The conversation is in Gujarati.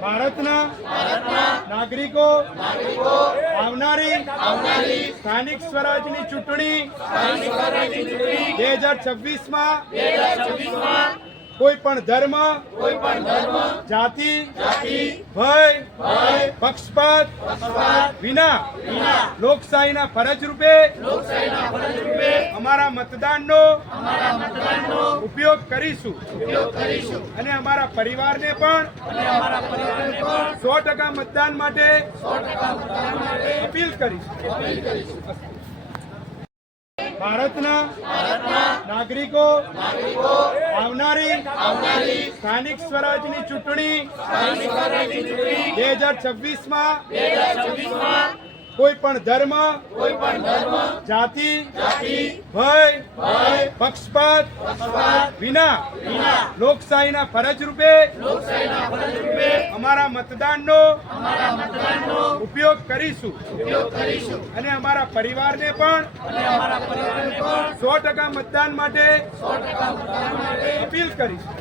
ભારતના નાગરિકો આવનારી સ્થાનિક સ્વરાજની ચૂંટણી 2026માં કોઈ પણ ધર્મ, જાતિ, ભય, પક્ષપાત વિના લોકશાહીના ફરજ રૂપે અમારા મતદાનનો ઉપયોગ કરીશું અને અમારા પરિવારને પણ 100% મતદાન માટે અપીલ કરીશું. ભારતના નાગરિકો આવનારી સ્થાનિક સ્વરાજની ચૂંટણી 2026માં કોઈ પણ ધર્મ, જાતિ, ભય, પક્ષપાત વિના લોકશાહીના ફરજ રૂપે અમારા મતદાનનો ઉપયોગ કરીશું અને અમારા પરિવારને પણ 100% મતદાન માટે અપીલ કરીશું.